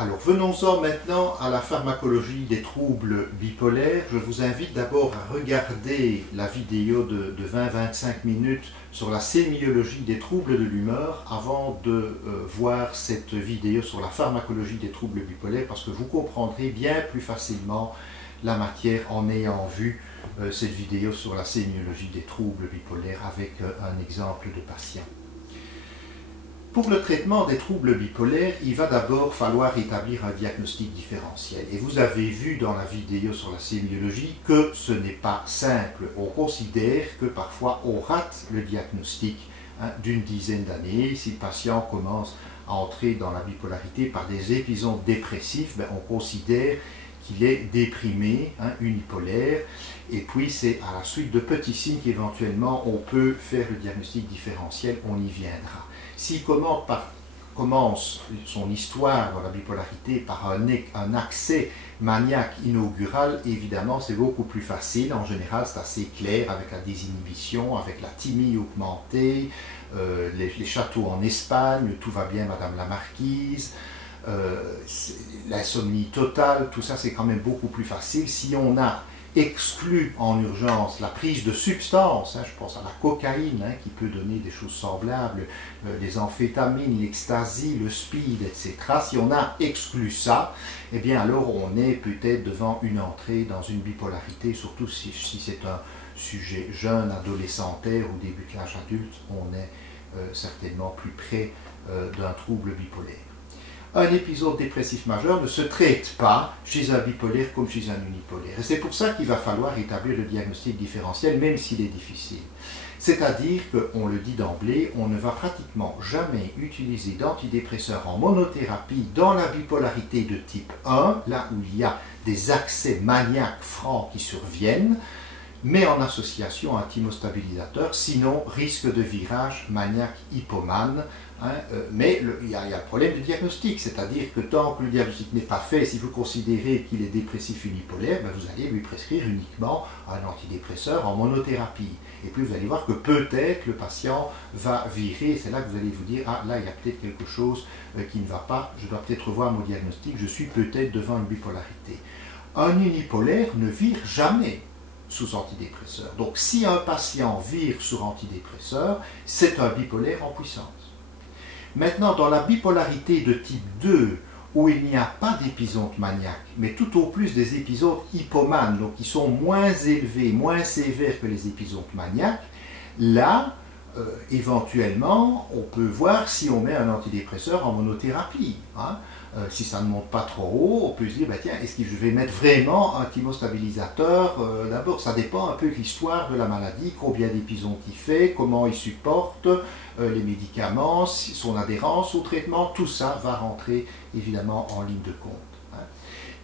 Alors venons-en maintenant à la pharmacologie des troubles bipolaires. Je vous invite d'abord à regarder la vidéo de 20-25 minutes sur la sémiologie des troubles de l'humeur avant de voir cette vidéo sur la pharmacologie des troubles bipolaires, parce que vous comprendrez bien plus facilement la matière en ayant vu cette vidéo sur la sémiologie des troubles bipolaires avec un exemple de patient. Pour le traitement des troubles bipolaires, il va d'abord falloir établir un diagnostic différentiel. Et vous avez vu dans la vidéo sur la sémiologie que ce n'est pas simple. On considère que parfois on rate le diagnostic d'une dizaine d'années. Si le patient commence à entrer dans la bipolarité par des épisodes dépressifs, on considère qu'il est déprimé, unipolaire, et puis c'est à la suite de petits signes qu'éventuellement on peut faire le diagnostic différentiel, on y viendra. S'il commence son histoire dans la bipolarité par un accès maniaque inaugural, évidemment c'est beaucoup plus facile, en général c'est assez clair avec la désinhibition, avec la thymie augmentée, les châteaux en Espagne, tout va bien Madame la Marquise, l'insomnie totale, tout ça c'est quand même beaucoup plus facile. Si on a exclu en urgence la prise de substances, je pense à la cocaïne qui peut donner des choses semblables, les amphétamines, l'ecstasy, le speed, etc. Si on a exclu ça, eh bien alors on est peut-être devant une entrée dans une bipolarité, surtout si c'est un sujet jeune, adolescentaire ou début de l'âge adulte, on est certainement plus près d'un trouble bipolaire. Un épisode dépressif majeur ne se traite pas chez un bipolaire comme chez un unipolaire. Et c'est pour ça qu'il va falloir établir le diagnostic différentiel, même s'il est difficile. C'est-à-dire qu'on le dit d'emblée, on ne va pratiquement jamais utiliser d'antidépresseurs en monothérapie dans la bipolarité de type 1, là où il y a des accès maniaques francs qui surviennent, mais en association à un thymostabilisateur, sinon risque de virage maniaque hypomane. Mais il y a le problème du diagnostic, c'est-à-dire que tant que le diagnostic n'est pas fait, si vous considérez qu'il est dépressif unipolaire, vous allez lui prescrire uniquement un antidépresseur en monothérapie. Et puis vous allez voir que peut-être le patient va virer, c'est là que vous allez vous dire, ah là il y a peut-être quelque chose qui ne va pas, je dois peut-être revoir mon diagnostic, je suis peut-être devant une bipolarité. Un unipolaire ne vire jamais sous antidépresseur. Donc si un patient vire sur antidépresseur, c'est un bipolaire en puissance. Maintenant, dans la bipolarité de type 2, où il n'y a pas d'épisode maniaque, mais tout au plus des épisodes hypomanes, donc qui sont moins élevés, moins sévères que les épisodes maniaques, là, éventuellement, on peut voir si on met un antidépresseur en monothérapie. Si ça ne monte pas trop haut, on peut se dire, tiens, est-ce que je vais mettre vraiment un thymostabilisateur? D'abord, ça dépend un peu de l'histoire de la maladie, combien d'épisodes il fait, comment il supporte les médicaments, son adhérence au traitement, tout ça va rentrer évidemment en ligne de compte.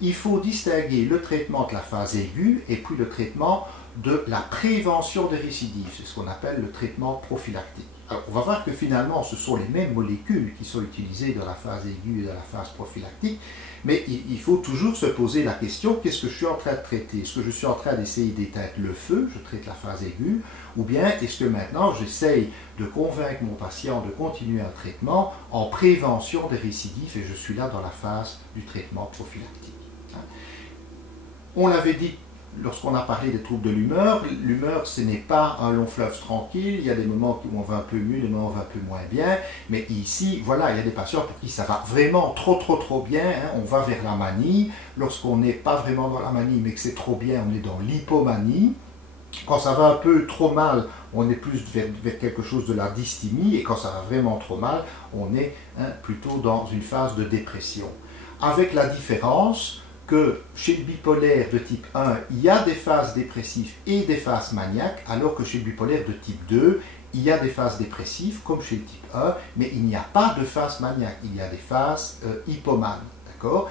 Il faut distinguer le traitement de la phase aiguë et puis le traitement de la prévention des récidives, c'est ce qu'on appelle le traitement prophylactique. Alors, on va voir que finalement, ce sont les mêmes molécules qui sont utilisées dans la phase aiguë et dans la phase prophylactique, mais il faut toujours se poser la question, qu'est-ce que je suis en train de traiter? Est-ce que je suis en train d'essayer d'éteindre le feu, je traite la phase aiguë, ou bien est-ce que maintenant j'essaye de convaincre mon patient de continuer un traitement en prévention des récidives et je suis là dans la phase du traitement prophylactique. On l'avait dit lorsqu'on a parlé des troubles de l'humeur, ce n'est pas un long fleuve tranquille, il y a des moments où on va un peu mieux, des moments où on va un peu moins bien, mais ici, voilà, il y a des patients pour qui ça va vraiment trop bien, on va vers la manie, lorsqu'on n'est pas vraiment dans la manie, mais que c'est trop bien, on est dans l'hypomanie, quand ça va un peu trop mal, on est plus vers quelque chose de la dysthymie, et quand ça va vraiment trop mal, on est plutôt dans une phase de dépression. Avec la différence que chez le bipolaire de type 1, il y a des phases dépressives et des phases maniaques, alors que chez le bipolaire de type 2, il y a des phases dépressives, comme chez le type 1, mais il n'y a pas de phase maniaque, il y a des phases hypomanes. D'accord?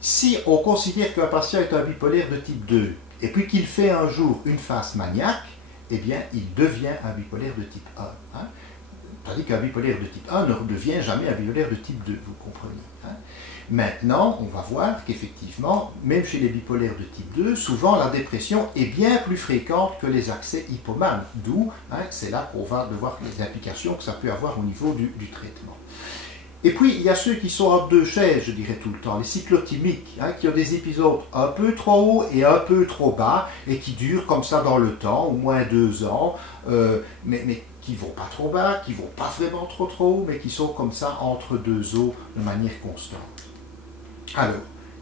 Si on considère qu'un patient est un bipolaire de type 2, et puis qu'il fait un jour une phase maniaque, eh bien, il devient un bipolaire de type 1. Tandis qu'un bipolaire de type 1 ne devient jamais un bipolaire de type 2, vous comprenez. Maintenant, on va voir qu'effectivement, même chez les bipolaires de type 2, souvent la dépression est bien plus fréquente que les accès hypomanes. D'où, c'est là qu'on va voir les implications que ça peut avoir au niveau du traitement. Et puis, il y a ceux qui sont en deux chaises, je dirais tout le temps, les cyclotimiques, hein, qui ont des épisodes un peu trop hauts et un peu trop bas, et qui durent comme ça dans le temps, au moins 2 ans, mais qui ne vont pas trop bas, qui ne vont pas vraiment trop haut, mais qui sont comme ça entre deux eaux de manière constante. Alors,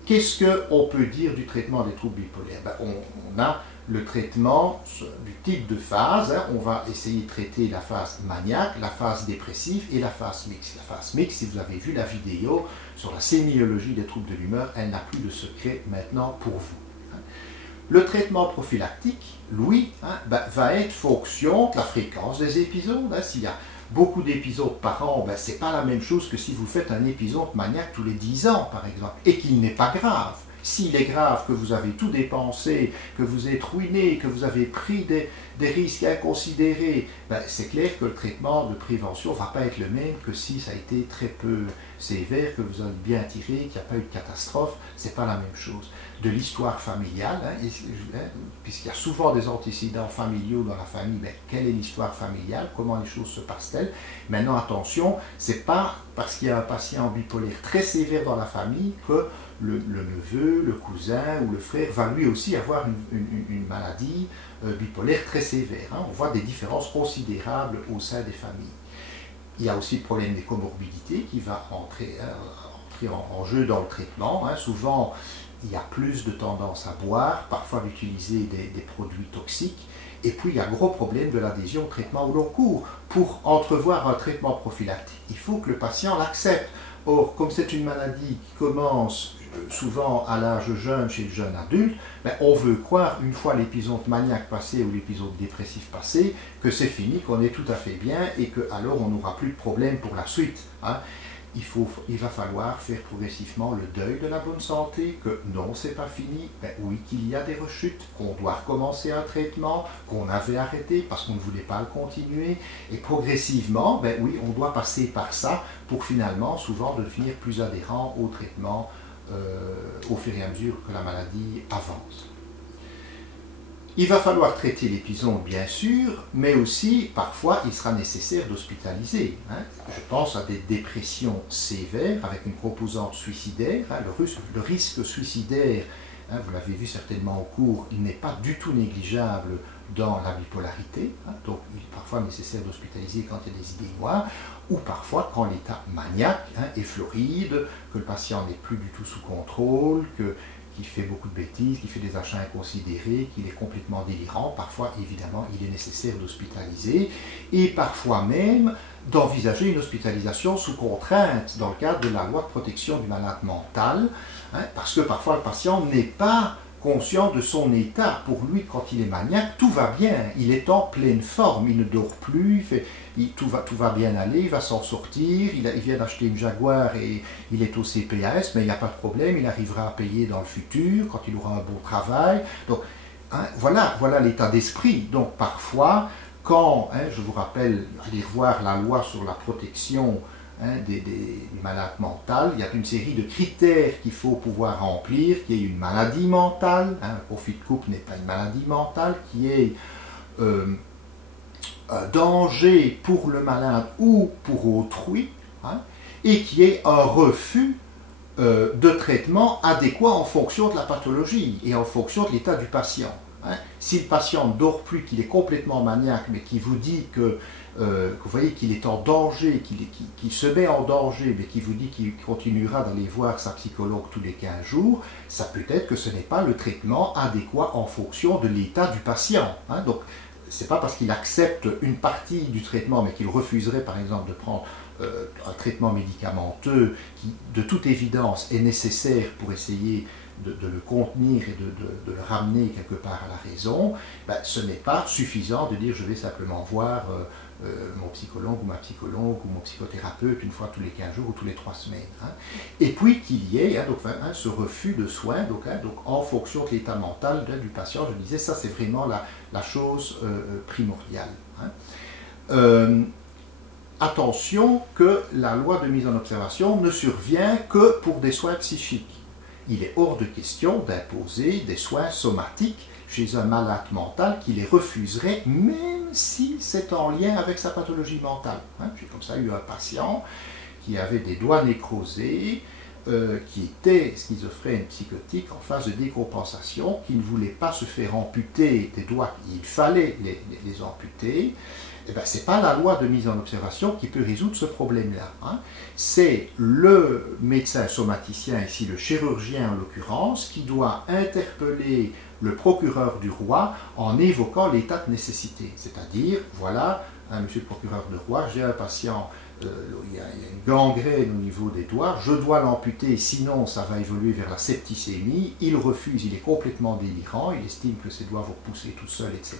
qu'est-ce qu'on peut dire du traitement des troubles bipolaires? On a le traitement du type de phase, hein. On va essayer de traiter la phase maniaque, la phase dépressive et la phase mixte. La phase mixte, si vous avez vu la vidéo sur la sémiologie des troubles de l'humeur, elle n'a plus de secret maintenant pour vous. Le traitement prophylactique, lui, va être fonction de la fréquence des épisodes. S'il y a beaucoup d'épisodes par an, ce n'est pas la même chose que si vous faites un épisode maniaque tous les 10 ans, par exemple, et qu'il n'est pas grave. S'il est grave, que vous avez tout dépensé, que vous êtes ruiné, que vous avez pris des risques inconsidérés, c'est clair que le traitement de prévention ne va pas être le même que si ça a été très peu sévère, que vous avez bien tiré, qu'il n'y a pas eu de catastrophe. Ce n'est pas la même chose. De l'histoire familiale, puisqu'il y a souvent des antécédents familiaux dans la famille, quelle est l'histoire familiale, comment les choses se passent-elles? Maintenant, attention, ce n'est pas parce qu'il y a un patient bipolaire très sévère dans la famille que le neveu, le cousin ou le frère va lui aussi avoir une maladie bipolaire très sévère. On voit des différences considérables au sein des familles. Il y a aussi le problème des comorbidités qui va entrer en jeu dans le traitement. Souvent, il y a plus de tendance à boire, parfois d'utiliser des produits toxiques. Et puis, il y a un gros problème de l'adhésion au traitement au long cours. Pour entrevoir un traitement prophylactique, il faut que le patient l'accepte. Or, comme c'est une maladie qui commence souvent à l'âge jeune chez le jeune adulte, on veut croire, une fois l'épisode maniaque passé ou l'épisode dépressif passé, que c'est fini, qu'on est tout à fait bien et qu'alors on n'aura plus de problème pour la suite. Il va falloir faire progressivement le deuil de la bonne santé, que non, c'est pas fini, oui, qu'il y a des rechutes, qu'on doit recommencer un traitement, qu'on avait arrêté parce qu'on ne voulait pas le continuer, et progressivement, oui, on doit passer par ça pour finalement, souvent, devenir plus adhérent au traitement au fur et à mesure que la maladie avance. Il va falloir traiter l'épisode, bien sûr, mais aussi, parfois, il sera nécessaire d'hospitaliser. Je pense à des dépressions sévères avec une composante suicidaire. Le risque suicidaire, vous l'avez vu certainement au cours, il n'est pas du tout négligeable dans la bipolarité. Donc, il est parfois nécessaire d'hospitaliser quand il y a des idées noires, ou parfois quand l'état maniaque est floride, que le patient n'est plus du tout sous contrôle, qu'il fait beaucoup de bêtises, qu'il fait des achats inconsidérés, qu'il est complètement délirant. Parfois, évidemment, il est nécessaire d'hospitaliser et parfois même d'envisager une hospitalisation sous contrainte dans le cadre de la loi de protection du malade mental, parce que parfois le patient n'est pas conscient de son état. Pour lui, quand il est maniaque, tout va bien, il est en pleine forme, il ne dort plus, tout va bien aller, il va s'en sortir, il vient d'acheter une Jaguar et il est au CPAS, mais il n'y a pas de problème, il arrivera à payer dans le futur, quand il aura un bon travail. Donc, voilà l'état d'esprit. Donc, parfois, quand, je vous rappelle, allez revoir la loi sur la protection des malades mentales, il y a une série de critères qu'il faut pouvoir remplir, qui est une maladie mentale, un conflit de couple n'est pas une maladie mentale, qui est un danger pour le malade ou pour autrui, et qui est un refus de traitement adéquat en fonction de la pathologie et en fonction de l'état du patient. Si le patient ne dort plus, qu'il est complètement maniaque, mais qui vous dit que vous voyez qu'il est en danger, qu'il se met en danger, mais qui vous dit qu'il continuera d'aller voir sa psychologue tous les 15 jours, ça peut être que ce n'est pas le traitement adéquat en fonction de l'état du patient. Donc, ce n'est pas parce qu'il accepte une partie du traitement, mais qu'il refuserait par exemple de prendre un traitement médicamenteux qui, de toute évidence, est nécessaire pour essayer de le contenir et de le ramener quelque part à la raison, ce n'est pas suffisant de dire je vais simplement voir mon psychologue ou ma psychologue ou mon psychothérapeute une fois tous les 15 jours ou tous les 3 semaines. Et puis qu'il y ait ce refus de soins, donc en fonction de l'état mental du patient, je disais, ça c'est vraiment la chose primordiale. Attention que la loi de mise en observation ne survient que pour des soins psychiques. Il est hors de question d'imposer des soins somatiques chez un malade mental qui les refuserait, même si c'est en lien avec sa pathologie mentale. J'ai comme ça eu un patient qui avait des doigts nécrosés, qui était schizophrène psychotique en phase de décompensation, qui ne voulait pas se faire amputer des doigts, il fallait les amputer. Eh bien, ce n'est pas la loi de mise en observation qui peut résoudre ce problème-là. Hein. C'est le médecin somaticien, ici le chirurgien en l'occurrence, qui doit interpeller le procureur du roi en évoquant l'état de nécessité. C'est-à-dire, voilà, hein, monsieur le procureur du roi, j'ai un patient, il y a une gangrène au niveau des doigts, je dois l'amputer, sinon ça va évoluer vers la septicémie. Il refuse, il est complètement délirant, il estime que ses doigts vont pousser tout seuls, etc.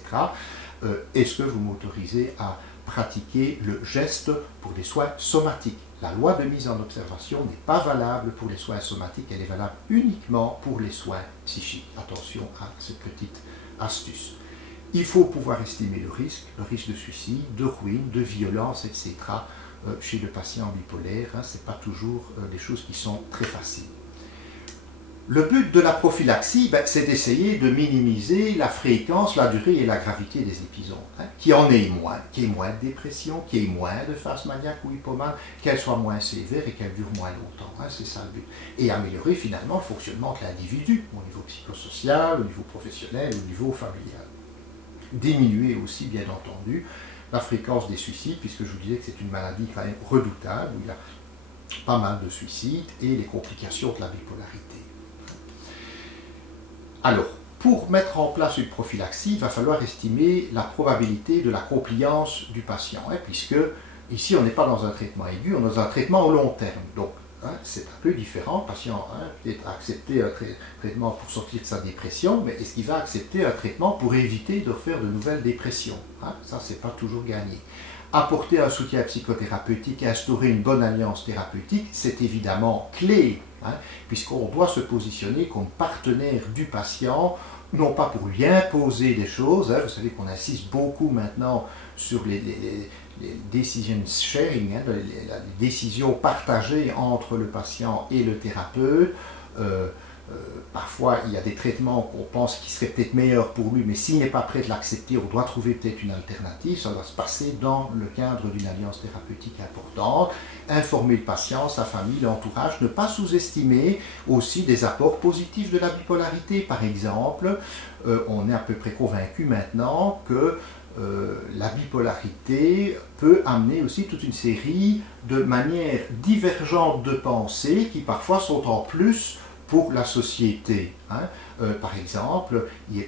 Est-ce que vous m'autorisez à pratiquer le geste pour des soins somatiques? La loi de mise en observation n'est pas valable pour les soins somatiques, elle est valable uniquement pour les soins psychiques. Attention à cette petite astuce. Il faut pouvoir estimer le risque de suicide, de ruine, de violence, etc. Chez le patient bipolaire, hein, ce n'est pas toujours des choses qui sont très faciles. Le but de la prophylaxie, c'est d'essayer de minimiser la fréquence, la durée et la gravité des épisodes. Hein, qu'il y en ait moins, qu'il y ait moins de dépression, qu'il y ait moins de phase maniaque ou hypomane, qu'elle soit moins sévère et qu'elle dure moins longtemps. Hein, c'est ça le but. Et améliorer finalement le fonctionnement de l'individu, au niveau psychosocial, au niveau professionnel, au niveau familial. Diminuer aussi, bien entendu, la fréquence des suicides, puisque je vous disais que c'est une maladie quand même redoutable, où il y a pas mal de suicides, et les complications de la bipolarité. Alors, pour mettre en place une prophylaxie, il va falloir estimer la probabilité de la compliance du patient, hein, puisque ici on n'est pas dans un traitement aigu, on est dans un traitement au long terme. Donc, hein, c'est un peu différent. Le patient peut accepter un traitement pour sortir de sa dépression, mais est-ce qu'il va accepter un traitement pour éviter de refaire de nouvelles dépressions, hein? Ça, c'est pas toujours gagné. Apporter un soutien psychothérapeutique et instaurer une bonne alliance thérapeutique, c'est évidemment clé, hein, puisqu'on doit se positionner comme partenaire du patient, non pas pour lui imposer des choses. Hein, vous savez qu'on insiste beaucoup maintenant sur les decision sharing, hein, les décisions partagées entre le patient et le thérapeute. Parfois, il y a des traitements qu'on pense qui seraient peut-être meilleurs pour lui, mais s'il n'est pas prêt de l'accepter, on doit trouver peut-être une alternative. Ça doit se passer dans le cadre d'une alliance thérapeutique importante. Informer le patient, sa famille, l'entourage, ne pas sous-estimer aussi des apports positifs de la bipolarité. Par exemple, on est à peu près convaincu maintenant que la bipolarité peut amener aussi toute une série de manières divergentes de penser qui parfois sont en plus pour la société. Hein. Par exemple, il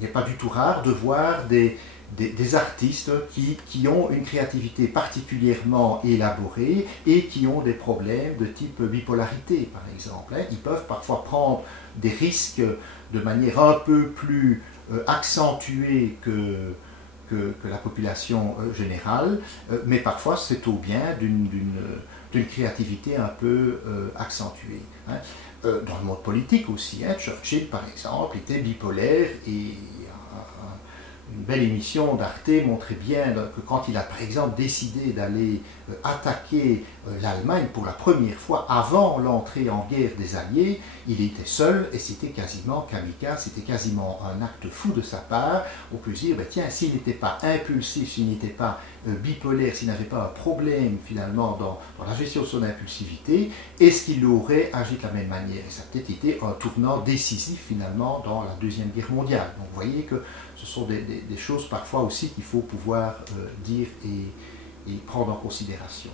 n'est pas du tout rare de voir des artistes qui ont une créativité particulièrement élaborée et qui ont des problèmes de type bipolarité, par exemple. Hein. Ils peuvent parfois prendre des risques de manière un peu plus accentuée que la population générale, mais parfois c'est au bien d'une créativité un peu accentuée. Hein. Dans le monde politique aussi, hein, Churchill par exemple était bipolaire et une belle émission d'Arte montrait bien que quand il a par exemple décidé d'aller attaquer l'Allemagne pour la première fois avant l'entrée en guerre des Alliés, il était seul et c'était quasiment kamikaze, c'était quasiment un acte fou de sa part. On peut se dire, ben, tiens, s'il n'était pas impulsif, s'il n'était pas bipolaire, s'il n'avait pas un problème finalement dans la gestion de son impulsivité, est-ce qu'il aurait agi de la même manière? Et ça a peut-être été un tournant décisif finalement dans la Deuxième Guerre mondiale. Donc vous voyez que ce sont des choses parfois aussi qu'il faut pouvoir dire et prendre en considération.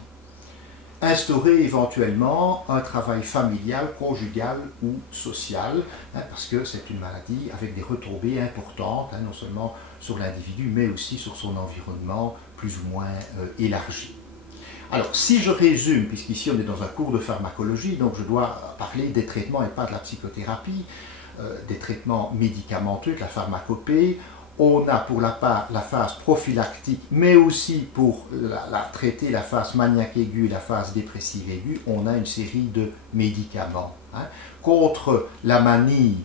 Instaurer éventuellement un travail familial, conjugal ou social, hein, parce que c'est une maladie avec des retombées importantes, hein, non seulement sur l'individu, mais aussi sur son environnement plus ou moins élargi. Alors, si je résume, puisqu'ici on est dans un cours de pharmacologie, donc je dois parler des traitements et pas de la psychothérapie, des traitements médicamenteux, de la pharmacopée. On a pour la part la phase prophylactique, mais aussi pour traiter la phase maniaque aiguë et la phase dépressive aiguë, on a une série de médicaments. Hein. Contre la manie,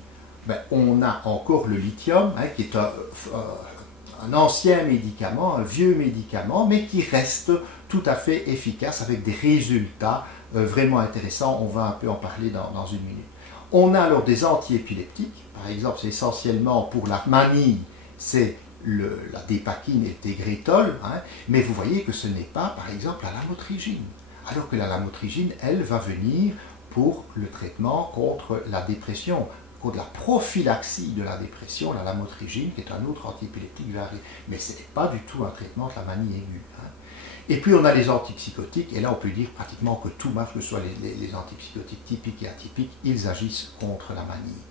ben, on a encore le lithium, hein, qui est un ancien médicament, un vieux médicament, mais qui reste tout à fait efficace avec des résultats vraiment intéressants. On va un peu en parler dans une minute. On a alors des antiépileptiques, par exemple, c'est essentiellement pour la manie, c'est la dépakine et le tegrétol, hein, mais vous voyez que ce n'est pas, par exemple, la lamotrigine. Alors que la lamotrigine, elle, va venir pour le traitement contre la dépression, contre la prophylaxie de la dépression, la lamotrigine, qui est un autre antiépileptique varié. Mais ce n'est pas du tout un traitement de la manie aiguë. Hein. Et puis on a les antipsychotiques, et là on peut dire pratiquement que tout marche, que ce soit les antipsychotiques typiques et atypiques, ils agissent contre la manie.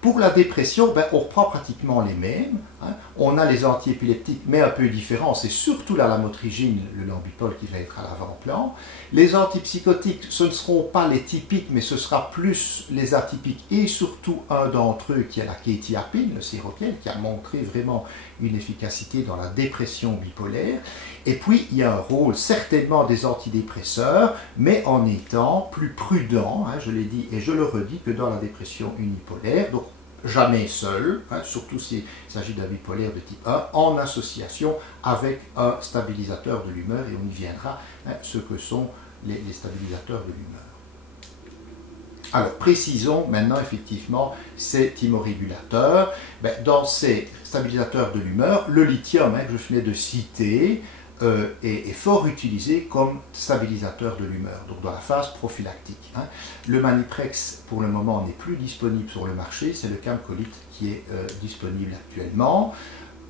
Pour la dépression, ben, on reprend pratiquement les mêmes. Hein. On a les antiépileptiques, mais un peu différents. C'est surtout la lamotrigine, le lambipol, qui va être à l'avant-plan. Les antipsychotiques, ce ne seront pas les typiques, mais ce sera plus les atypiques. Et surtout un d'entre eux, qui est la quétiapine, le séroquel, qui a montré vraiment une efficacité dans la dépression bipolaire. Et puis, il y a un rôle certainement des antidépresseurs, mais en étant plus prudent, hein, je l'ai dit et je le redis, que dans la dépression unipolaire. Donc, jamais seul, hein, surtout s'il s'agit d'un bipolaire de type 1, en association avec un stabilisateur de l'humeur, et on y viendra, hein, ce que sont les stabilisateurs de l'humeur. Alors, précisons maintenant effectivement ces thymorégulateurs. Ben, dans ces stabilisateurs de l'humeur, le lithium, hein, que je venais de citer, est fort utilisé comme stabilisateur de l'humeur, donc dans la phase prophylactique. Hein. Le Maniprex, pour le moment, n'est plus disponible sur le marché, c'est le Camcolite qui est disponible actuellement.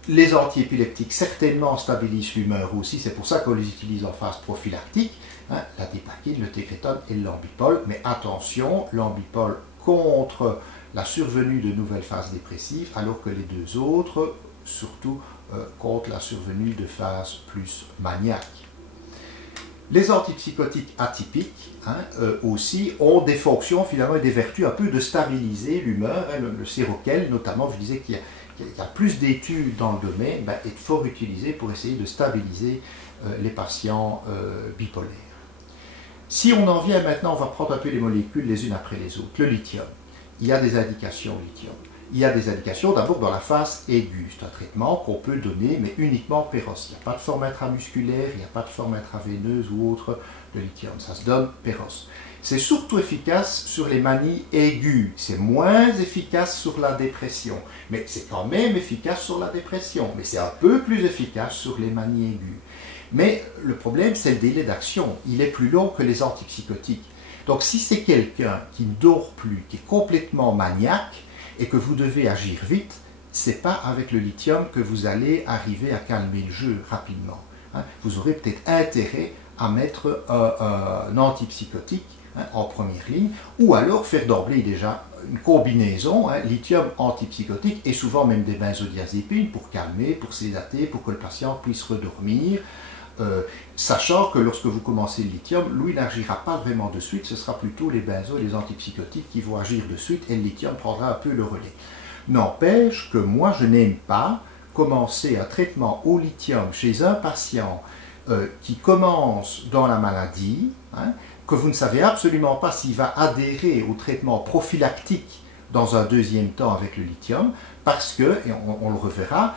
Les antiépileptiques, certainement, stabilisent l'humeur aussi, c'est pour ça qu'on les utilise en phase prophylactique, hein, la dépakine, le tegrétol et le lambipol, mais attention, lambipol contre la survenue de nouvelles phases dépressives, alors que les deux autres, surtout, contre la survenue de phases plus maniaques. Les antipsychotiques atypiques, hein, aussi, ont des fonctions finalement et des vertus un peu de stabiliser l'humeur. Hein, le séroquel, notamment, je disais qu'il y a plus d'études dans le domaine, ben, est fort utilisé pour essayer de stabiliser les patients bipolaires. Si on en vient maintenant, on va prendre un peu les molécules les unes après les autres. Le lithium, il y a des indications au lithium. Il y a des indications d'abord dans la phase aiguë. C'est un traitement qu'on peut donner, mais uniquement péros. Il n'y a pas de forme intramusculaire, il n'y a pas de forme intraveineuse ou autre de lithium. Ça se donne péros. C'est surtout efficace sur les manies aiguës. C'est moins efficace sur la dépression. Mais c'est quand même efficace sur la dépression. Mais c'est un peu plus efficace sur les manies aiguës. Mais le problème, c'est le délai d'action. Il est plus long que les antipsychotiques. Donc si c'est quelqu'un qui ne dort plus, qui est complètement maniaque, et que vous devez agir vite, ce n'est pas avec le lithium que vous allez arriver à calmer le jeu rapidement. Hein. Vous aurez peut-être intérêt à mettre un antipsychotique, hein, en première ligne, ou alors faire d'emblée déjà une combinaison, hein, lithium antipsychotique, et souvent même des benzodiazépines pour calmer, pour sédater, pour que le patient puisse redormir, sachant que lorsque vous commencez le lithium, lui n'agira pas vraiment de suite, ce sera plutôt les benzos et les antipsychotiques qui vont agir de suite et le lithium prendra un peu le relais. N'empêche que moi je n'aime pas commencer un traitement au lithium chez un patient qui commence dans la maladie, hein, que vous ne savez absolument pas s'il va adhérer au traitement prophylactique dans un deuxième temps avec le lithium, parce que, et on le reverra,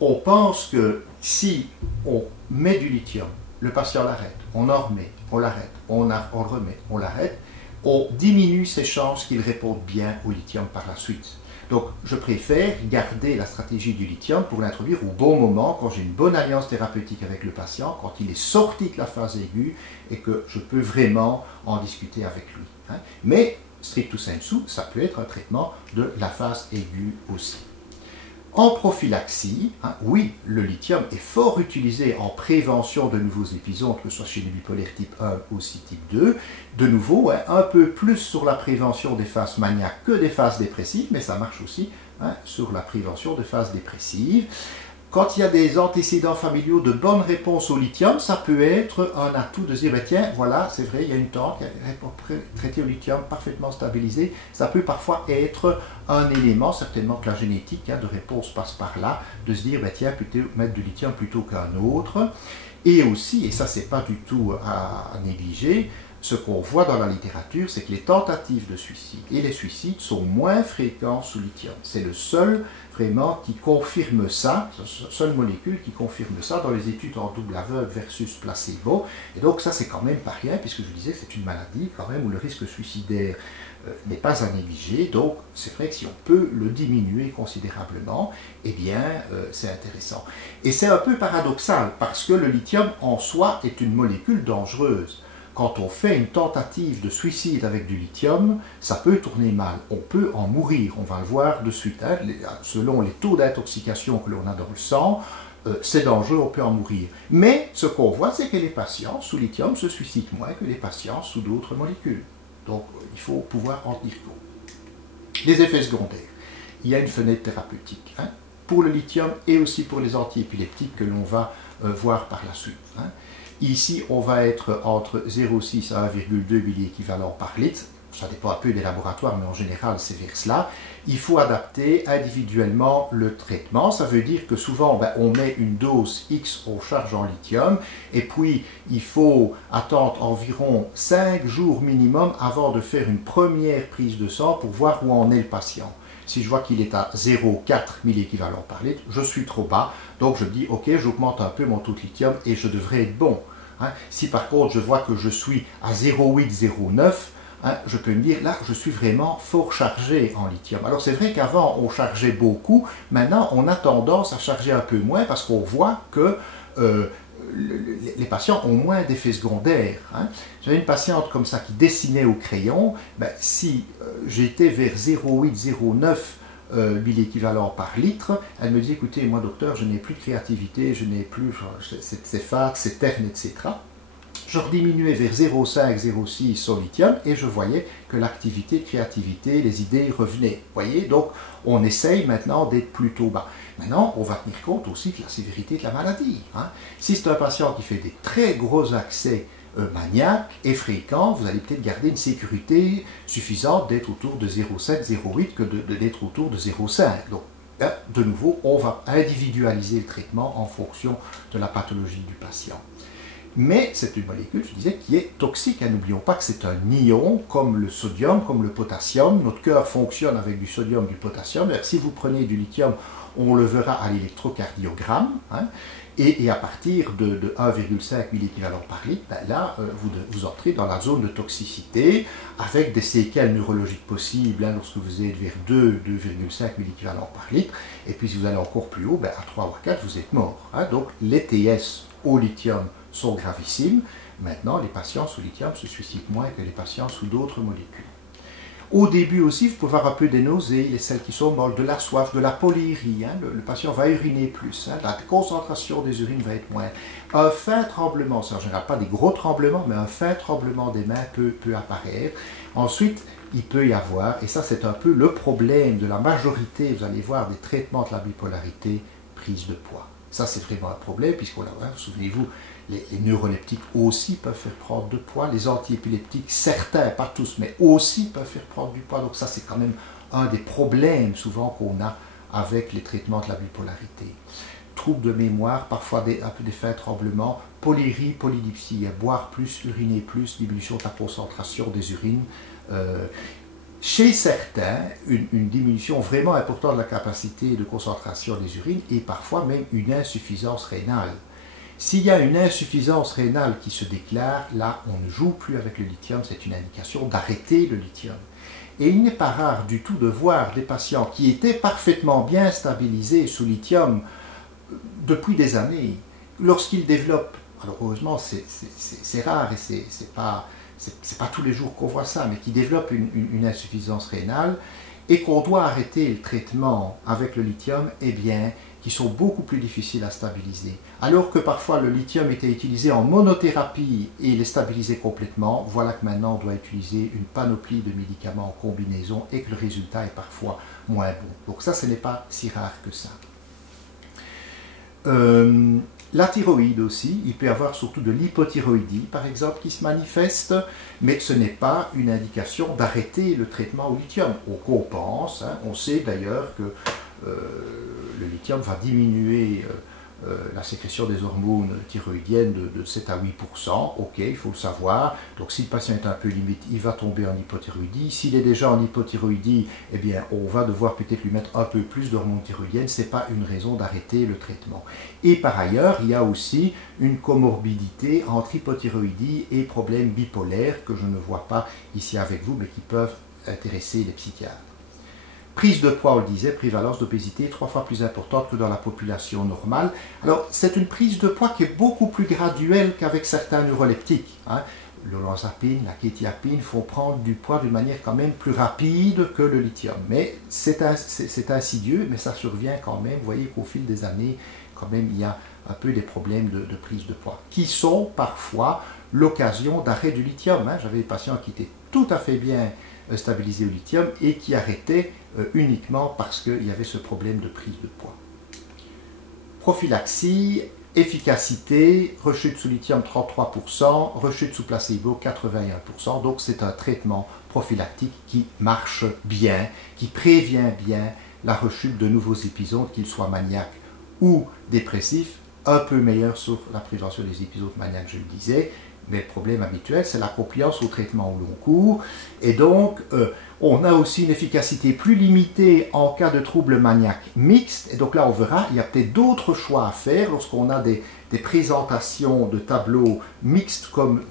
on pense que si on met du lithium, le patient l'arrête, on en remet, on l'arrête, on le remet, on l'arrête, on diminue ses chances qu'il réponde bien au lithium par la suite. Donc je préfère garder la stratégie du lithium pour l'introduire au bon moment, quand j'ai une bonne alliance thérapeutique avec le patient, quand il est sorti de la phase aiguë et que je peux vraiment en discuter avec lui. Hein. Mais stricto sensu, ça peut être un traitement de la phase aiguë aussi. En prophylaxie, hein, oui, le lithium est fort utilisé en prévention de nouveaux épisodes, que ce soit chez les bipolaires type 1 ou aussi type 2. De nouveau, hein, un peu plus sur la prévention des phases maniaques que des phases dépressives, mais ça marche aussi, hein, sur la prévention de phases dépressives. Quand il y a des antécédents familiaux de bonne réponse au lithium, ça peut être un atout de se dire, tiens, voilà, c'est vrai, il y a une tante qui a traité au lithium parfaitement stabilisé. Ça peut parfois être un élément, certainement que la génétique, hein, de réponse passe par là, de se dire, tiens, plutôt mettre du lithium plutôt qu'un autre. Et aussi, et ça c'est pas du tout à négliger, ce qu'on voit dans la littérature, c'est que les tentatives de suicide et les suicides sont moins fréquents sous lithium. C'est le seul vraiment qui confirme ça, seule molécule qui confirme ça dans les études en double aveugle versus placebo. Et donc ça c'est quand même pas rien, puisque je disais que c'est une maladie quand même où le risque suicidaire n'est pas à négliger. Donc c'est vrai que si on peut le diminuer considérablement, eh bien c'est intéressant. Et c'est un peu paradoxal, parce que le lithium en soi est une molécule dangereuse. Quand on fait une tentative de suicide avec du lithium, ça peut tourner mal, on peut en mourir, on va le voir de suite. Hein. Selon les taux d'intoxication que l'on a dans le sang, c'est dangereux, on peut en mourir. Mais ce qu'on voit, c'est que les patients sous lithium se suicident moins que les patients sous d'autres molécules. Donc il faut pouvoir en tenir compte. Les effets secondaires. Il y a une fenêtre thérapeutique, hein, pour le lithium et aussi pour les antiépileptiques que l'on va voir par la suite. Hein. Ici, on va être entre 0,6 à 1,2 milliéquivalent par litre. Ça dépend un peu des laboratoires, mais en général, c'est vers cela. Il faut adapter individuellement le traitement. Ça veut dire que souvent, on met une dose X, on charge en lithium, et puis il faut attendre environ 5 jours minimum avant de faire une première prise de sang pour voir où en est le patient. Si je vois qu'il est à 0,4 milliéquivalent par litre, je suis trop bas, donc je me dis, ok, j'augmente un peu mon taux de lithium et je devrais être bon. Hein. Si par contre je vois que je suis à 0,8, 0,9, hein, je peux me dire, là, je suis vraiment fort chargé en lithium. Alors c'est vrai qu'avant, on chargeait beaucoup, maintenant, on a tendance à charger un peu moins parce qu'on voit que les patients ont moins d'effets secondaires. Hein. J'avais une patiente comme ça qui dessinait au crayon. Si j'étais vers 0,8, 0,9 milléquivalent par litre, elle me dit, écoutez, moi docteur, je n'ai plus de créativité, je n'ai plus, c'est fat, c'est terne, etc. Je rediminuais vers 0,5, 0,6 au lithium et je voyais que l'activité, créativité, les idées revenaient. Vous voyez, donc on essaye maintenant d'être plutôt bas. Maintenant, on va tenir compte aussi de la sévérité de la maladie. Hein. Si c'est un patient qui fait des très gros accès maniaques et fréquents, vous allez peut-être garder une sécurité suffisante d'être autour de 0,7, 0,8 que d'être autour de 0,5. Donc, de nouveau, on va individualiser le traitement en fonction de la pathologie du patient. Mais c'est une molécule, je disais, qui est toxique. N'oublions pas que c'est un ion, comme le sodium, comme le potassium. Notre cœur fonctionne avec du sodium, du potassium. Et si vous prenez du lithium, on le verra à l'électrocardiogramme. Hein, et à partir de 1,5 milléquivalent par litre, là, vous entrez dans la zone de toxicité, avec des séquelles neurologiques possibles, hein, lorsque vous êtes vers 2, 2,5 milléquivalent par litre. Et puis si vous allez encore plus haut, à 3 ou 4, vous êtes mort. Hein, donc les TS au lithium sont gravissimes. Maintenant, les patients sous lithium se suicident moins que les patients sous d'autres molécules. Au début aussi, vous pouvez avoir un peu des nausées, celles qui sont molles, de la soif, de la polyurie. Hein, le patient va uriner plus, hein, la concentration des urines va être moins. Un fin tremblement, c'est en général pas des gros tremblements, mais un fin tremblement des mains peut apparaître. Ensuite, il peut y avoir, et ça c'est un peu le problème de la majorité, vous allez voir, des traitements de la bipolarité, prise de poids. Ça c'est vraiment un problème, puisqu'on l'a, hein, souvenez-vous, les neuroleptiques aussi peuvent faire prendre du poids, les antiépileptiques, certains, pas tous, mais aussi peuvent faire prendre du poids. Donc ça, c'est quand même un des problèmes souvent qu'on a avec les traitements de la bipolarité. Troubles de mémoire, parfois un peu des fins tremblements, polyurie, polydipsie, boire plus, uriner plus, diminution de la concentration des urines. Chez certains, une diminution vraiment importante de la capacité de concentration des urines et parfois même une insuffisance rénale. S'il y a une insuffisance rénale qui se déclare, là, on ne joue plus avec le lithium, c'est une indication d'arrêter le lithium. Et il n'est pas rare du tout de voir des patients qui étaient parfaitement bien stabilisés sous lithium depuis des années, lorsqu'ils développent, alors heureusement c'est rare et c'est pas tous les jours qu'on voit ça, mais qui développent une insuffisance rénale et qu'on doit arrêter le traitement avec le lithium, eh bien, qui sont beaucoup plus difficiles à stabiliser. Alors que parfois le lithium était utilisé en monothérapie et il est stabilisé complètement, voilà que maintenant on doit utiliser une panoplie de médicaments en combinaison et que le résultat est parfois moins bon. Donc ça, ce n'est pas si rare que ça. La thyroïde aussi, il peut y avoir surtout de l'hypothyroïdie par exemple qui se manifeste, mais ce n'est pas une indication d'arrêter le traitement au lithium. On compense, hein, on sait d'ailleurs que le lithium va diminuer la sécrétion des hormones thyroïdiennes de 7 à 8%, ok, il faut le savoir. Donc si le patient est un peu limite, il va tomber en hypothyroïdie. S'il est déjà en hypothyroïdie, eh bien on va devoir peut-être lui mettre un peu plus d'hormones thyroïdiennes, ce n'est pas une raison d'arrêter le traitement. Et par ailleurs, il y a aussi une comorbidité entre hypothyroïdie et problèmes bipolaires que je ne vois pas ici avec vous, mais qui peuvent intéresser les psychiatres. Prise de poids, on le disait, prévalence d'obésité 3 fois plus importante que dans la population normale. Alors, c'est une prise de poids qui est beaucoup plus graduelle qu'avec certains neuroleptiques. L'olanzapine, la kétiapine font prendre du poids d'une manière quand même plus rapide que le lithium. Mais c'est insidieux, mais ça survient quand même. Vous voyez qu'au fil des années, quand même, il y a un peu des problèmes de prise de poids, qui sont parfois l'occasion d'arrêt du lithium. J'avais des patients qui étaient tout à fait bien stabilisés au lithium et qui arrêtaient uniquement parce qu'il y avait ce problème de prise de poids. Prophylaxie, efficacité, rechute sous lithium 33%, rechute sous placebo 81%. Donc c'est un traitement prophylactique qui marche bien, qui prévient bien la rechute de nouveaux épisodes, qu'ils soient maniaques ou dépressifs, un peu meilleur sur la prévention des épisodes maniaques, je le disais. Mais le problème habituel, c'est la compliance au traitement au long cours. Et donc, on a aussi une efficacité plus limitée en cas de troubles maniaques mixtes. Et donc là, on verra, il y a peut-être d'autres choix à faire lorsqu'on a des présentations de tableaux mixtes, comme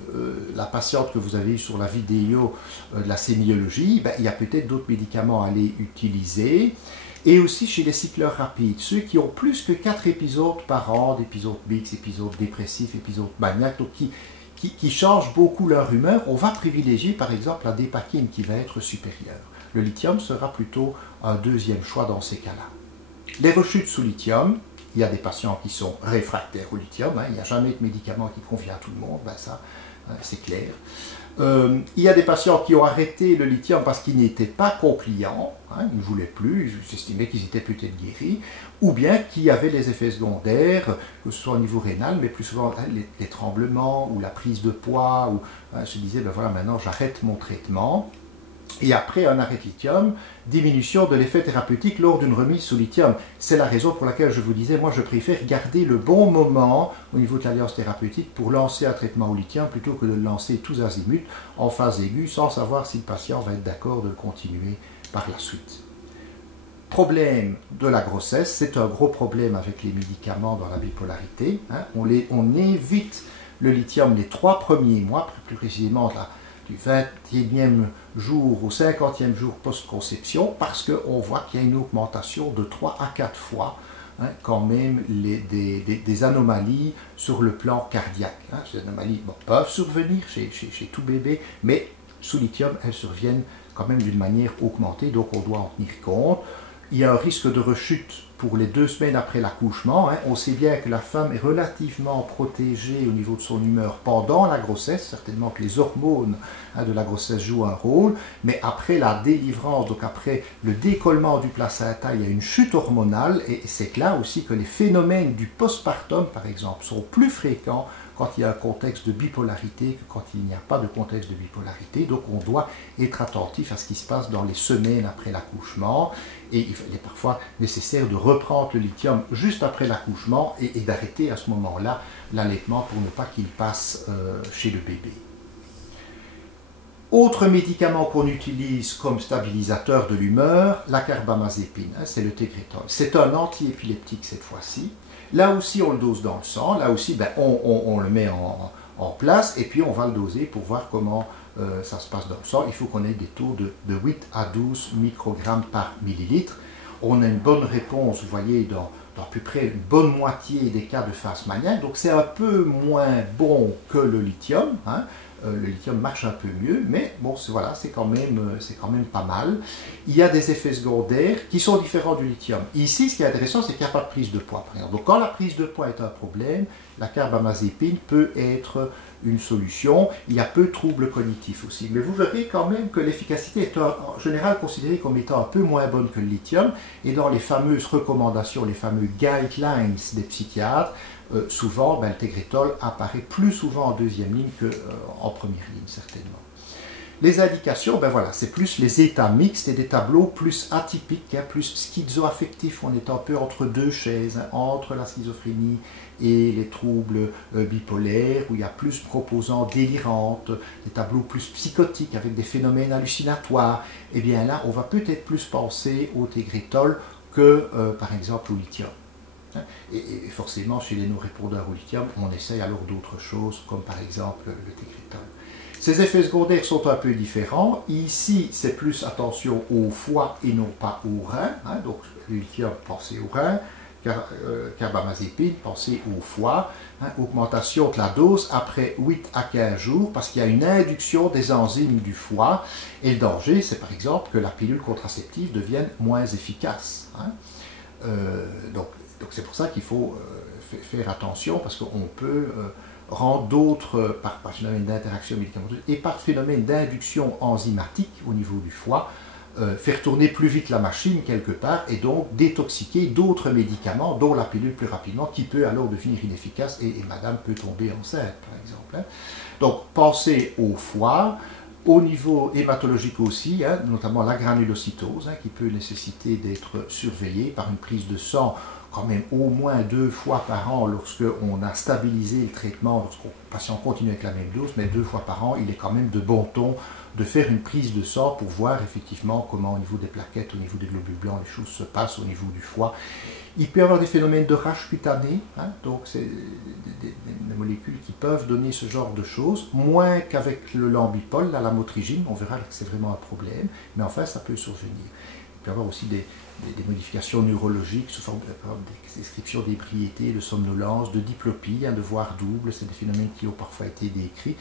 la patiente que vous avez eue sur la vidéo de la sémiologie. Il y a peut-être d'autres médicaments à aller utiliser. Et aussi chez les cycleurs rapides, ceux qui ont plus que 4 épisodes par an, d'épisodes mixtes, épisodes dépressifs, épisodes maniaques, donc qui changent beaucoup leur humeur, on va privilégier par exemple la dépakine qui va être supérieure. Le lithium sera plutôt un deuxième choix dans ces cas-là. Les rechutes sous lithium, il y a des patients qui sont réfractaires au lithium, il n'y a jamais de médicament qui convient à tout le monde, ça c'est clair. Il y a des patients qui ont arrêté le lithium parce qu'ils n'étaient pas compliants, ils ne voulaient plus, ils estimaient qu'ils étaient peut-être guéris, ou bien qui avaient les effets secondaires, que ce soit au niveau rénal, mais plus souvent les tremblements ou la prise de poids, ou se disaient, ben voilà, maintenant j'arrête mon traitement. Et après un arrêt de lithium, diminution de l'effet thérapeutique lors d'une remise sous lithium. C'est la raison pour laquelle je vous disais, moi je préfère garder le bon moment au niveau de l'alliance thérapeutique pour lancer un traitement au lithium plutôt que de le lancer tous azimuts en phase aiguë sans savoir si le patient va être d'accord de le continuer par la suite. Problème de la grossesse, c'est un gros problème avec les médicaments dans la bipolarité. On évite le lithium les 3 premiers mois, plus précisément du 21e jour au 50e jour post-conception, parce qu'on voit qu'il y a une augmentation de 3 à 4 fois quand même des anomalies sur le plan cardiaque. Ces anomalies peuvent survenir chez tout bébé, mais sous lithium, elles surviennent quand même d'une manière augmentée, donc on doit en tenir compte. Il y a un risque de rechute pour les 2 semaines après l'accouchement. On sait bien que la femme est relativement protégée au niveau de son humeur pendant la grossesse, certainement que les hormones de la grossesse jouent un rôle, mais après la délivrance, donc après le décollement du placenta, il y a une chute hormonale, et c'est là aussi que les phénomènes du postpartum, par exemple, sont plus fréquents quand il y a un contexte de bipolarité que quand il n'y a pas de contexte de bipolarité. Donc on doit être attentif à ce qui se passe dans les semaines après l'accouchement, et il est parfois nécessaire de reprendre le lithium juste après l'accouchement et d'arrêter à ce moment-là l'allaitement pour ne pas qu'il passe chez le bébé. Autre médicament qu'on utilise comme stabilisateur de l'humeur, la carbamazépine, c'est le Tegretol. C'est un antiépileptique cette fois-ci. Là aussi, on le dose dans le sang. Là aussi, on le met en place et puis on va le doser pour voir comment ça se passe dans le sang. Il faut qu'on ait des taux de 8 à 12 microgrammes par millilitre. On a une bonne réponse, vous voyez, dans à peu près une bonne moitié des cas de phase maniaque. Donc c'est un peu moins bon que le lithium. Le lithium marche un peu mieux, mais bon, voilà, c'est quand même pas mal. Il y a des effets secondaires qui sont différents du lithium. Ici, ce qui est intéressant, c'est qu'il n'y a pas de prise de poids, par exemple. Donc, quand la prise de poids est un problème, la carbamazépine peut être une solution. Il y a peu de troubles cognitifs aussi. Mais vous verrez quand même que l'efficacité est en général considérée comme étant un peu moins bonne que le lithium. Et dans les fameuses recommandations, les fameux guidelines des psychiatres, souvent, le Tegretol apparaît plus souvent en deuxième ligne qu'en première ligne, certainement. Les indications, ben voilà, c'est plus les états mixtes et des tableaux plus atypiques, hein, plus schizoaffectifs. On est un peu entre deux chaises, hein, entre la schizophrénie et les troubles bipolaires, où il y a plus proposants délirantes, des tableaux plus psychotiques avec des phénomènes hallucinatoires. Et bien là, on va peut-être plus penser au tegrétol que, par exemple, au lithium. Et forcément, chez les non-répondeurs au lithium, on essaye alors d'autres choses, comme par exemple le tegrétol. Ces effets secondaires sont un peu différents. Ici, c'est plus attention au foie et non pas au rein. Hein. Donc, le lithium, pensez au rein. Carbamazépine, pensez au foie. Hein. Augmentation de la dose après 8 à 15 jours, parce qu'il y a une induction des enzymes du foie. Et le danger, c'est par exemple que la pilule contraceptive devienne moins efficace. Hein. Donc c'est pour ça qu'il faut faire attention, parce qu'on peut rendre d'autres, par phénomène d'interaction médicamenteuse et par phénomène d'induction enzymatique au niveau du foie, faire tourner plus vite la machine quelque part et donc détoxiquer d'autres médicaments, dont la pilule plus rapidement, qui peut alors devenir inefficace et madame peut tomber enceinte par exemple. Hein. Donc pensez au foie. Au niveau hématologique aussi, hein, notamment la granulocytose, hein, qui peut nécessiter d'être surveillée par une prise de sang quand même au moins 2 fois par an lorsqu'on a stabilisé le traitement, lorsqu'un patient continue avec la même dose, mais 2 fois par an, il est quand même de bon ton de faire une prise de sang pour voir effectivement comment au niveau des plaquettes, au niveau des globules blancs, les choses se passent au niveau du foie. Il peut y avoir des phénomènes de rage cutanée, hein, donc c'est des molécules qui peuvent donner ce genre de choses, moins qu'avec le lambipol, la lamotrigine, on verra que c'est vraiment un problème, mais enfin ça peut survenir. Il peut y avoir aussi des modifications neurologiques sous forme de description d'ébriété, de somnolence, de diplopie, hein, de voir double, c'est des phénomènes qui ont parfois été décrits.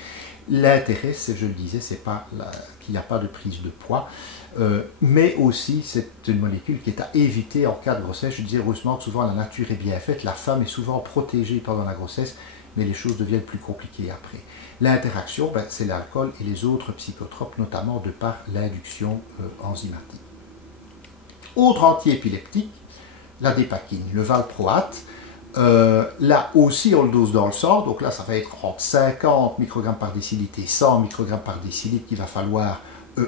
L'intérêt, je le disais, c'est pas qu'il n'y a pas de prise de poids, mais aussi c'est une molécule qui est à éviter en cas de grossesse. Je disais heureusement que souvent la nature est bien faite, la femme est souvent protégée pendant la grossesse, mais les choses deviennent plus compliquées après. L'interaction, ben, c'est l'alcool et les autres psychotropes, notamment de par l'induction enzymatique. Autre antiépileptique, la dépakine, le valproate. Là aussi, on le dose dans le sang, donc là, ça va être entre 50 microgrammes par décilitre et 100 microgrammes par décilitre qu'il va falloir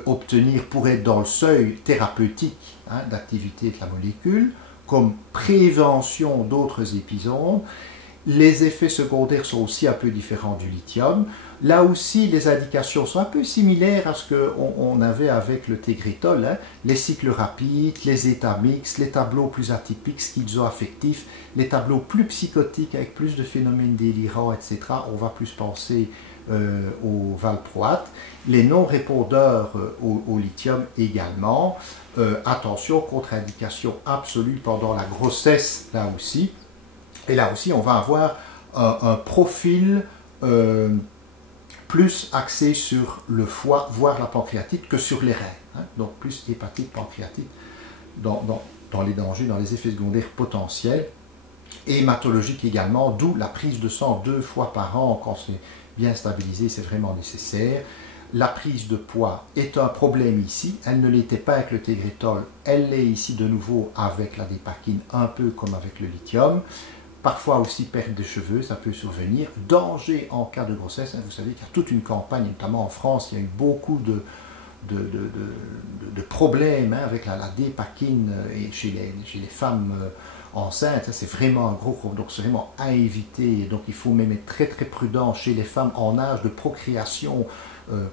obtenir pour être dans le seuil thérapeutique, hein, d'activité de la molécule, comme prévention d'autres épisodes. Les effets secondaires sont aussi un peu différents du lithium. Là aussi, les indications sont un peu similaires à ce qu'on avait avec le tegrétol, hein. Les cycles rapides, les états mixtes, les tableaux plus atypiques, schizoaffectifs, les tableaux plus psychotiques avec plus de phénomènes délirants, etc. On va plus penser au valproate. Les non-répondeurs au lithium également. Attention, contre-indication absolue pendant la grossesse, là aussi. Et là aussi, on va avoir un profil plus axé sur le foie, voire la pancréatite, que sur les reins. Hein, donc plus hépatite, pancréatite, dans les dangers, dans les effets secondaires potentiels. Et hématologique également, d'où la prise de sang 2 fois par an, quand c'est bien stabilisé, c'est vraiment nécessaire. La prise de poids est un problème ici, elle ne l'était pas avec le tegrétol, elle l'est ici de nouveau avec la dépakine, un peu comme avec le lithium. Parfois aussi perte de cheveux, ça peut survenir. Danger en cas de grossesse, hein, vous savez qu'il y a toute une campagne, notamment en France, il y a eu beaucoup de problèmes, hein, avec la dépakine et chez les femmes enceintes. C'est vraiment un gros problème, donc c'est vraiment à éviter. Donc il faut même être très très prudent chez les femmes en âge de procréation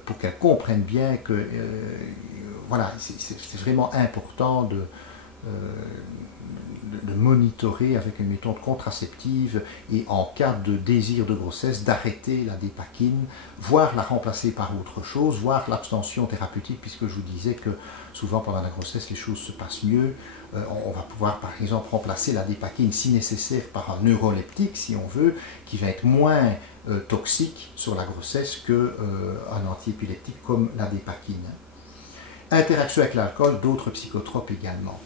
pour qu'elles comprennent bien que voilà, c'est vraiment important de monitorer avec une méthode contraceptive et en cas de désir de grossesse, d'arrêter la dépakine, voire la remplacer par autre chose, voire l'abstention thérapeutique, puisque je vous disais que souvent pendant la grossesse les choses se passent mieux. On va pouvoir par exemple remplacer la dépakine si nécessaire par un neuroleptique, si on veut, qui va être moins toxique sur la grossesse qu'un antiépileptique comme la dépakine. Interaction avec l'alcool, d'autres psychotropes également.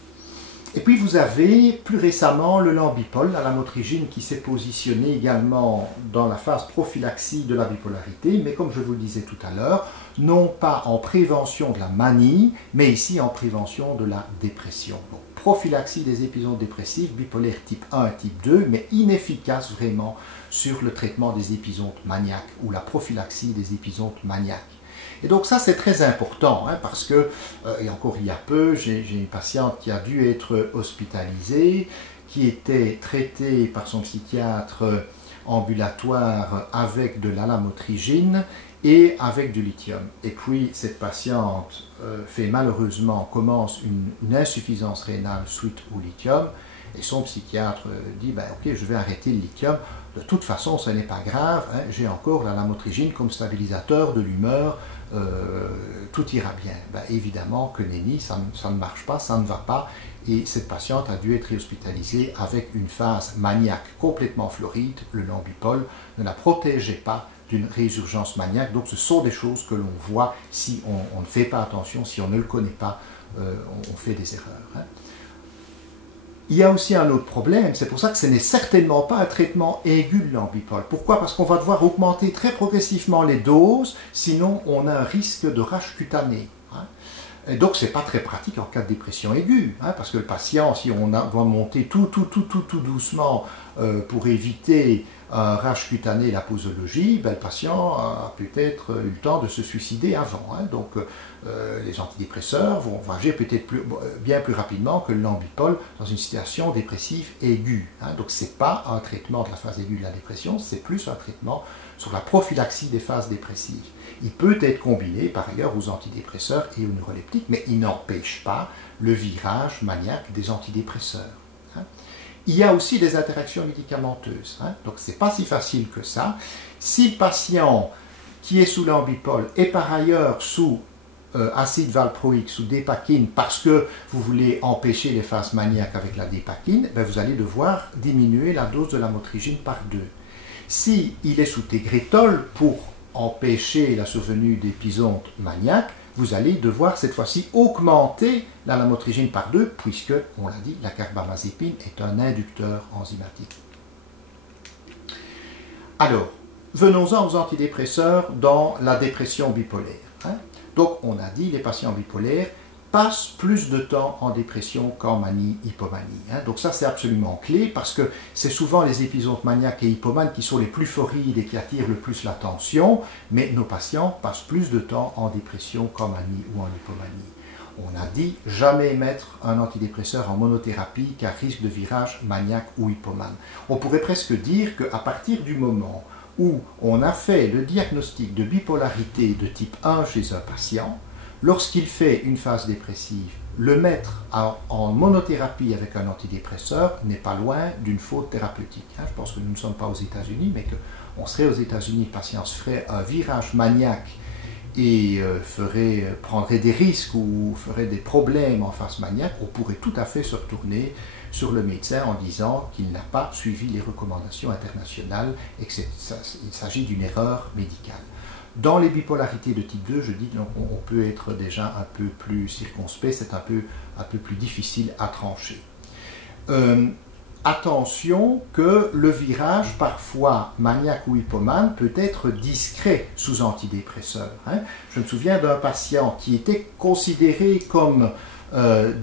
Et puis vous avez plus récemment le lambipol, la lamotrigine, qui s'est positionné également dans la phase prophylaxie de la bipolarité, mais comme je vous le disais tout à l'heure, non pas en prévention de la manie, mais ici en prévention de la dépression. Donc prophylaxie des épisodes dépressifs bipolaires type 1 et type 2, mais inefficace vraiment sur le traitement des épisodes maniaques ou la prophylaxie des épisodes maniaques. Et donc ça c'est très important, hein, parce que, et encore il y a peu, j'ai une patiente qui a dû être hospitalisée, qui était traitée par son psychiatre ambulatoire avec de l'alamotrigine et avec du lithium. Et puis cette patiente commence une insuffisance rénale suite au lithium, et son psychiatre dit ben, ok, je vais arrêter le lithium, de toute façon ce n'est pas grave, hein, j'ai encore la lamotrigine comme stabilisateur de l'humeur, tout ira bien. Ben, évidemment que nenni, ça ne marche pas, ça ne va pas, et cette patiente a dû être hospitalisée avec une phase maniaque complètement floride. Le lambipol ne la protégeait pas d'une résurgence maniaque. Donc ce sont des choses que l'on voit si on ne fait pas attention, si on ne le connaît pas, on fait des erreurs. Hein. Il y a aussi un autre problème, c'est pour ça que ce n'est certainement pas un traitement aigu de l'ambipol. Pourquoi? Parce qu'on va devoir augmenter très progressivement les doses, sinon on a un risque de rage cutanée. Hein. Et donc ce n'est pas très pratique en cas de dépression aiguë, hein, parce que le patient, si on doit monter tout doucement pour éviter un rage cutané, la posologie, ben, le patient a peut-être eu le temps de se suicider avant. Hein. Donc les antidépresseurs vont agir peut-être bien plus rapidement que le lambipol dans une situation dépressive aiguë. Hein. Donc ce n'est pas un traitement de la phase aiguë de la dépression, c'est plus un traitement sur la prophylaxie des phases dépressives. Il peut être combiné par ailleurs aux antidépresseurs et aux neuroleptiques, mais il n'empêche pas le virage maniaque des antidépresseurs. Hein. Il y a aussi des interactions médicamenteuses, hein. Donc ce n'est pas si facile que ça. Si le patient qui est sous l'ambipol est par ailleurs sous acide valproïque, sous dépakine, parce que vous voulez empêcher les phases maniaques avec la dépakine, ben vous allez devoir diminuer la dose de lamotrigine par 2. Si il est sous tegrétol pour empêcher la survenue d'épisodes maniaques, vous allez devoir cette fois-ci augmenter la lamotrigine par 2, puisque, on l'a dit, la carbamazépine est un inducteur enzymatique. Alors, venons-en aux antidépresseurs dans la dépression bipolaire. Hein. Donc, on a dit, les patients bipolaires passent plus de temps en dépression qu'en manie, hypomanie. Hein. Donc ça, c'est absolument clé, parce que c'est souvent les épisodes maniaques et hypomanes qui sont les plus florides et qui attirent le plus l'attention, mais nos patients passent plus de temps en dépression qu'en manie ou en hypomanie. On a dit jamais mettre un antidépresseur en monothérapie car risque de virage maniaque ou hypomane. On pourrait presque dire qu'à partir du moment où on a fait le diagnostic de bipolarité de type 1 chez un patient, lorsqu'il fait une phase dépressive, le mettre en monothérapie avec un antidépresseur n'est pas loin d'une faute thérapeutique. Hein. Je pense que nous ne sommes pas aux États-Unis, mais qu'on serait aux États-Unis, le patient se ferait un virage maniaque et prendrait des risques ou ferait des problèmes en phase maniaque, on pourrait tout à fait se retourner sur le médecin en disant qu'il n'a pas suivi les recommandations internationales et qu'il s'agit d'une erreur médicale. Dans les bipolarités de type 2, je dis qu'on peut être déjà un peu plus circonspect, c'est un peu plus difficile à trancher. Attention que le virage, parfois maniaque ou hypomane, peut être discret sous antidépresseur. Hein. Je me souviens d'un patient qui était considéré comme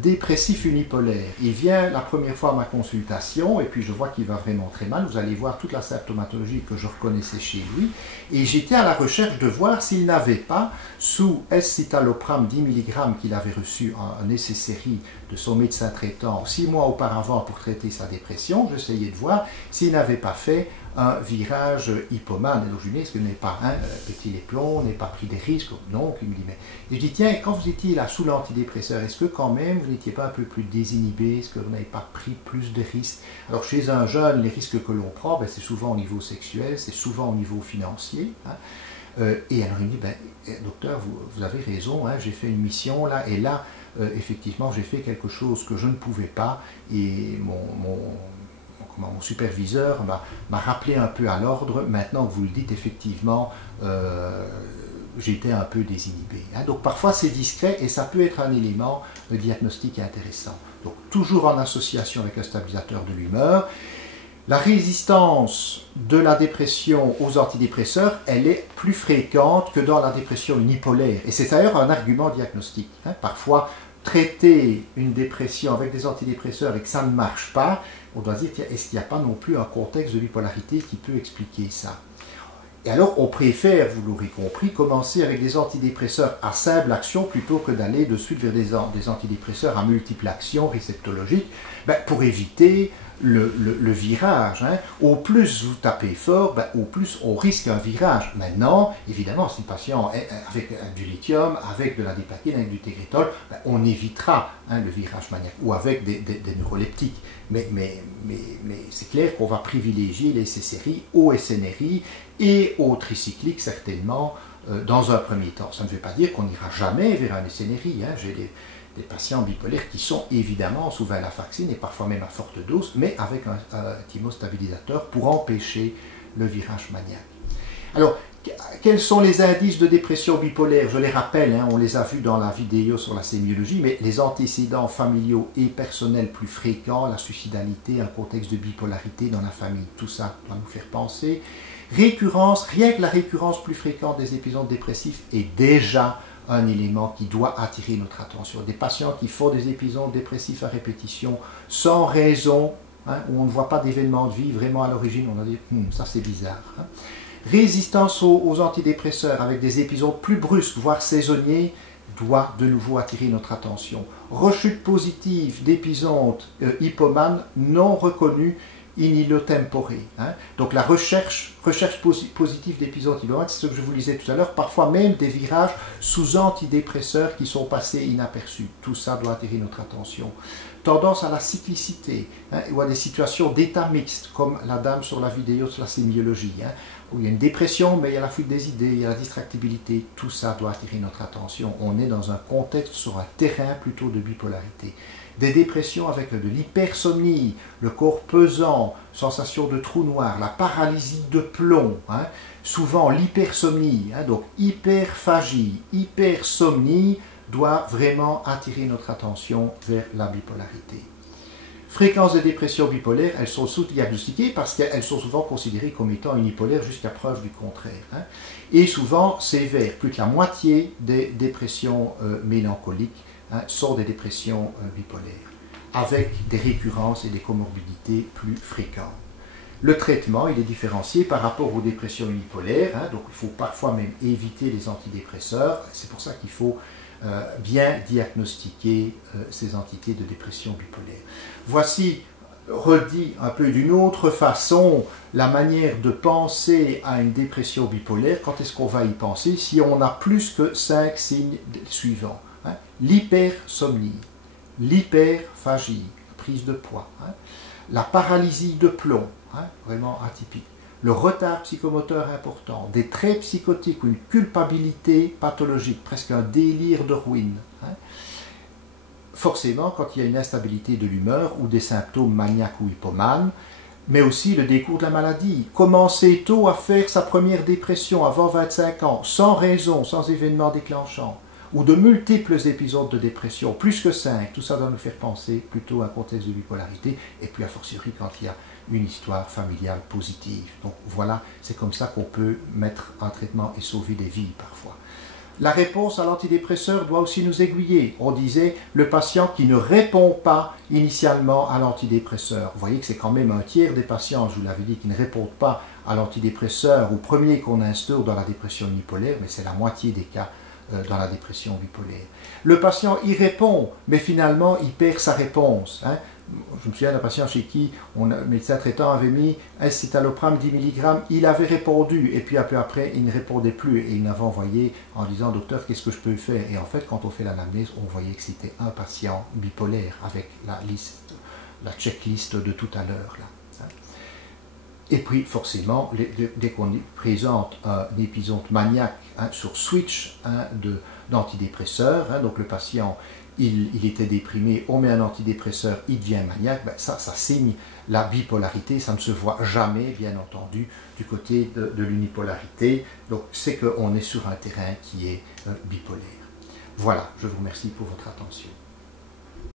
dépressif unipolaire. Il vient la première fois à ma consultation et puis je vois qu'il va vraiment très mal. Vous allez voir toute la symptomatologie que je reconnaissais chez lui. Et j'étais à la recherche de voir s'il n'avait pas, sous S-citalopram 10 mg qu'il avait reçu un essai série de son médecin traitant 6 mois auparavant pour traiter sa dépression, j'essayais de voir s'il n'avait pas fait un virage hypomane. Et donc je lui dis, est-ce que vous n'avez pas pété les plombs, n'avez pas pris des risques? Non. Il me dit, mais... Et je dis, tiens, quand vous étiez là sous l'antidépresseur, est-ce que quand même vous n'étiez pas un peu plus désinhibé? Est-ce que vous n'avez pas pris plus de risques? Alors chez un jeune, les risques que l'on prend, ben, c'est souvent au niveau sexuel, c'est souvent au niveau financier. Hein. Et alors il me dit, ben, docteur, vous avez raison, hein, j'ai fait une mission là, et là, effectivement, j'ai fait quelque chose que je ne pouvais pas, et mon superviseur m'a rappelé un peu à l'ordre. Maintenant que vous le dites, effectivement, j'étais un peu désinhibé. Hein. Donc parfois c'est discret et ça peut être un élément de diagnostic intéressant. Donc toujours en association avec un stabilisateur de l'humeur. La résistance de la dépression aux antidépresseurs, elle est plus fréquente que dans la dépression unipolaire. Et c'est d'ailleurs un argument diagnostique. Hein. Parfois, traiter une dépression avec des antidépresseurs et que ça ne marche pas, on doit se dire, est-ce qu'il n'y a pas non plus un contexte de bipolarité qui peut expliquer ça? Et alors, on préfère, vous l'aurez compris, commencer avec des antidépresseurs à simple action plutôt que d'aller de suite vers des antidépresseurs à multiple action réceptologique, pour éviter le virage. Hein. Au plus vous tapez fort, au plus on risque un virage. Maintenant, évidemment, si le patient est avec du lithium, avec de la dépakine, avec du tegretol, on évitera le virage maniaque, ou avec des neuroleptiques. Mais c'est clair qu'on va privilégier les SSRI au SNRI et au tricyclique certainement dans un premier temps. Ça ne veut pas dire qu'on n'ira jamais vers un SNRI. Hein. J'ai des patients bipolaires qui sont évidemment sous venlafaxine et parfois même à forte dose, mais avec un thymostabilisateur pour empêcher le virage maniaque. Alors, quels sont les indices de dépression bipolaire? Je les rappelle, hein, on les a vus dans la vidéo sur la sémiologie, mais les antécédents familiaux et personnels plus fréquents, la suicidalité, un contexte de bipolarité dans la famille, tout ça doit nous faire penser. Récurrence, rien que la récurrence plus fréquente des épisodes dépressifs est déjà un élément qui doit attirer notre attention. Des patients qui font des épisodes dépressifs à répétition sans raison, hein, où on ne voit pas d'événement de vie vraiment à l'origine, on a dit ça c'est bizarre. Hein. Résistance aux antidépresseurs avec des épisodes plus brusques, voire saisonniers, doit de nouveau attirer notre attention. Rechute positive d'épisodes hypomanes non reconnus in illo tempore. Hein. Donc la recherche positive d'épisodes hypomanes, c'est ce que je vous disais tout à l'heure, parfois même des virages sous antidépresseurs qui sont passés inaperçus. Tout ça doit attirer notre attention. Tendance à la cyclicité, hein, ou à des situations d'état mixte, comme la dame sur la vidéo sur la sémiologie, hein, où il y a une dépression, mais il y a la fuite des idées, il y a la distractibilité, tout ça doit attirer notre attention. On est dans un contexte, sur un terrain plutôt de bipolarité. Des dépressions avec de l'hypersomnie, le corps pesant, sensation de trou noir, la paralysie de plomb, hein, souvent l'hypersomnie, hein, donc hyperphagie, hypersomnie, doit vraiment attirer notre attention vers la bipolarité. Fréquence de dépression bipolaire, elles sont sous-diagnostiquées parce qu'elles sont souvent considérées comme étant unipolaires jusqu'à preuve du contraire. Hein. Et souvent sévères, plus que la moitié des dépressions mélancoliques sont des dépressions bipolaires, avec des récurrences et des comorbidités plus fréquentes. Le traitement, il est différencié par rapport aux dépressions unipolaires, hein, donc il faut parfois même éviter les antidépresseurs, c'est pour ça qu'il faut bien diagnostiquer ces entités de dépression bipolaire. Voici, redit un peu d'une autre façon, la manière de penser à une dépression bipolaire. Quand est-ce qu'on va y penser? Si on a plus que 5 signes suivants. Hein. L'hypersomnie, l'hyperphagie, prise de poids, hein. La paralysie de plomb, hein, vraiment atypique. Le retard psychomoteur important, des traits psychotiques ou une culpabilité pathologique, presque un délire de ruine. Hein. Forcément, quand il y a une instabilité de l'humeur ou des symptômes maniaques ou hypomanes, mais aussi le décours de la maladie. Commencer tôt à faire sa première dépression avant 25 ans, sans raison, sans événement déclenchant, ou de multiples épisodes de dépression, plus que 5, tout ça doit nous faire penser plutôt à un contexte de bipolarité, et puis a fortiori quand il y a une histoire familiale positive. Donc voilà, c'est comme ça qu'on peut mettre un traitement et sauver des vies parfois. La réponse à l'antidépresseur doit aussi nous aiguiller. On disait le patient qui ne répond pas initialement à l'antidépresseur. Vous voyez que c'est quand même un tiers des patients, je vous l'avais dit, qui ne répondent pas à l'antidépresseur au premier qu'on instaure dans la dépression unipolaire, mais c'est la moitié des cas dans la dépression bipolaire. Le patient y répond, mais finalement il perd sa réponse. Hein. Je me souviens d'un patient chez qui le médecin traitant avait mis un citalopram 10 mg, il avait répondu, et puis un peu après il ne répondait plus, et il m'avait envoyé en disant « Docteur, qu'est-ce que je peux faire ?» Et en fait, quand on fait l'anamnèse, on voyait que c'était un patient bipolaire, avec la checklist de tout à l'heure. Et puis, forcément, dès qu'on présente un épisode maniaque sur switch d'antidépresseurs, donc le patient, il était déprimé, on met un antidépresseur, il devient maniaque, ça signe la bipolarité, ça ne se voit jamais, bien entendu, du côté de l'unipolarité. Donc, c'est qu'on est sur un terrain qui est bipolaire. Voilà, je vous remercie pour votre attention.